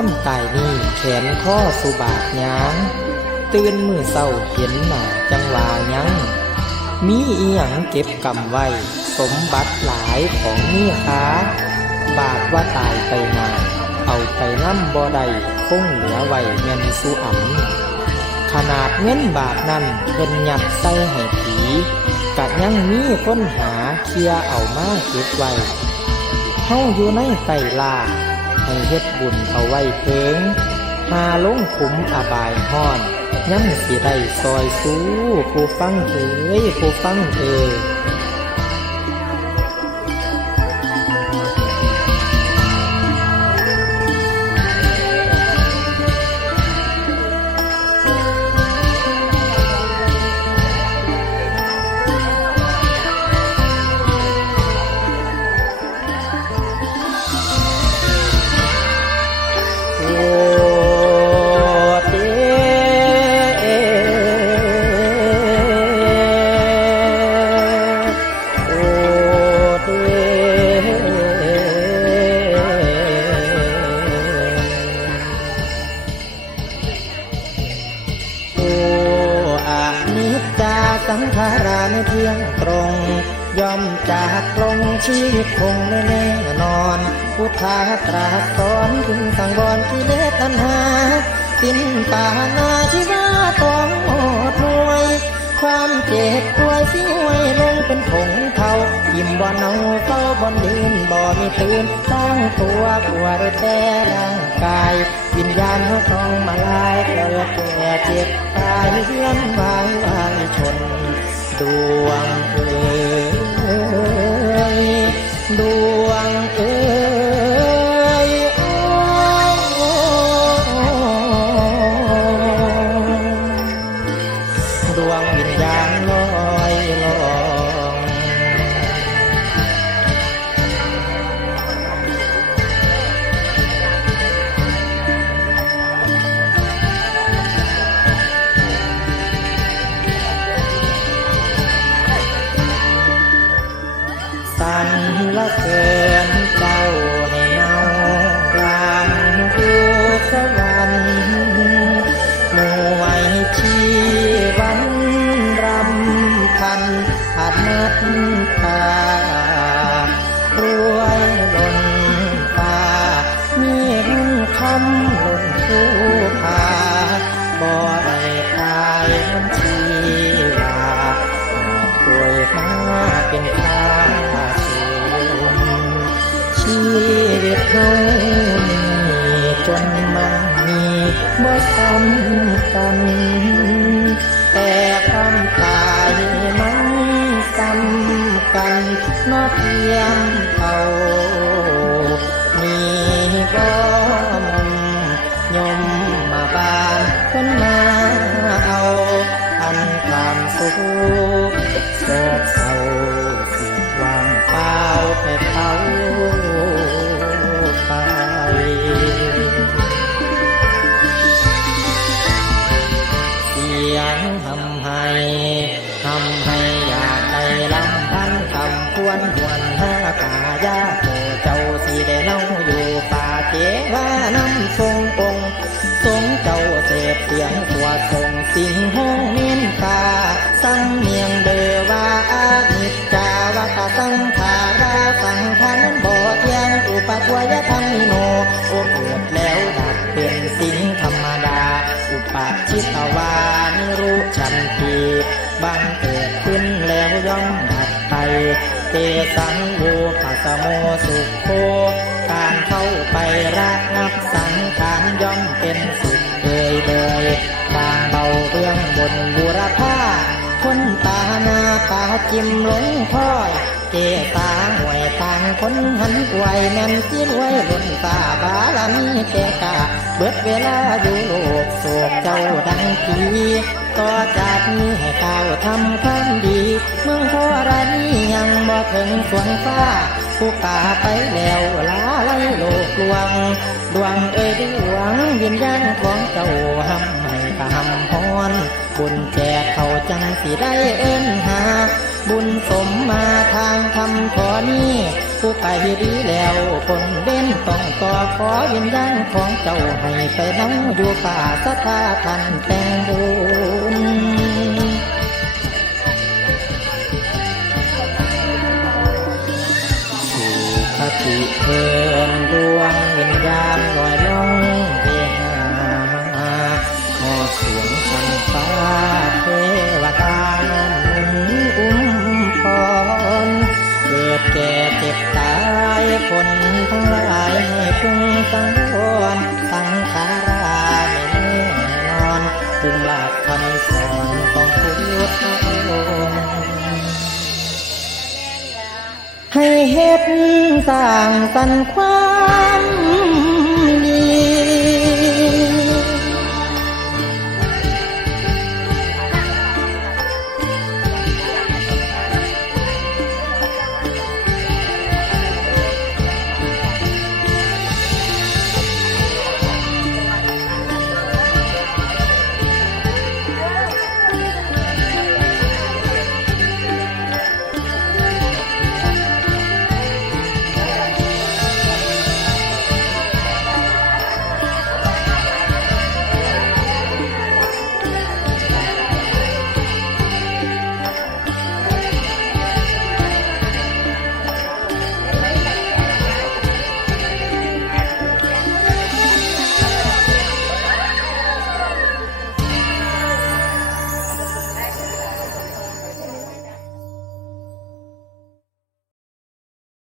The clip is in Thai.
ความตายนี่แขนข้อสุบาทยาง ตื่นมือเศร้าเห็นหน้าจังหวายัง มีอีหยังเก็บกำไว้ สมบัติหลายของมีค้า บาทว่าตายไปนานเอาไปน้ำบ่ได้คงเหลือไว้แม่นสุอันขนาดเงินบาทนั้นเป็นหยัดใส่ให้ผีกะยังมีค้นหาเคลียเอามาเก็บไว้เฮาอยู่ในไตลา ให้เฮ็ดบุญเอาไว้เพิงหาลงขุมอบายห้อนยังสิได้ซอยสู้ผู้ฟังเอ๋ยผู้ฟังเอ๋ย ยงตรงย่อมจากตรงชีวิตคงแน่นอนพุทธาตรัสสอนถึงสังวรกิเลสตัณหา สิ้นปานาชีวาต้องหมดหน่วย ความเจ็บป่วยสิหวยลงเป็นผงเทายิ้มบ่เนาเฝ้าบ่ยืนบ่มีตื่นสร้งตัวกวดแต่ร่างกายวิญญาณเขาต้องมาลายเกิดแก่เจ็บตายเวียนวายวายชน ดวงเอ๋ยดวง ที่เฮานี่จนมามีบ่ซ้ำกัน แต่ความตายมันซ้ำกันนอกเพียงเขามีบ่ วรหวนหากายาโตเจ้าสิได้เน่าอยู่ป่าเกว่าน้ำทรงองค์ทรงเจ้าเสพเสียงตัวทรงสิงห้องเมียนตาสังเนียงเดอว่าอานิจจาวตสังขาราสังขารนั้นบ่เที่ยงอุปทวยธรรมิโนโอเกิดแล้วดับเป็นสิ่งธรรมดา อุปาชิตวานิรู้ชันที เตสังโวปัสโมสุขโคการเข้าไประงับสังขารย่อมเป็นสุขเอ่ยเบยบางเบาเบื้องบนบุรพาคนตาหน้าตาจิ้มหลงพ่อยเกตาห่วยทางคนหันไวแม่นจิ้นไว้บนตา บาลามีแก่กาเบิดเวลาอยู่โลกโศกเจ้าดังทีต่อจากนี้ให้เก้าทำความดี เมืองโครานียังบ่ถึงสวงฟ้า ผู้กาไปแล้วลาไลโลกลวง ดวงเอ้ยดวงวิญญาณของเจ้าหำให้กหำพรบุญแจกเขาจังสิได้เอิ้นหา บุญสมมาทางคำขอนี้ ผู้ไปดีแล้วคนเด่นต้องต่อขอวิญญาณของเจ้าให้ไปนั่งอยู่ป่าสถาทันแตงบุญสู่คติเพิ่นดวงวิญญาณลอย คนทั้งหลายให้พึงสังวรสังขาราไม่แน่นอนถึงหลักคำสอนของพุทธองค์ให้เฮ็ดสร้างสรรค์ความ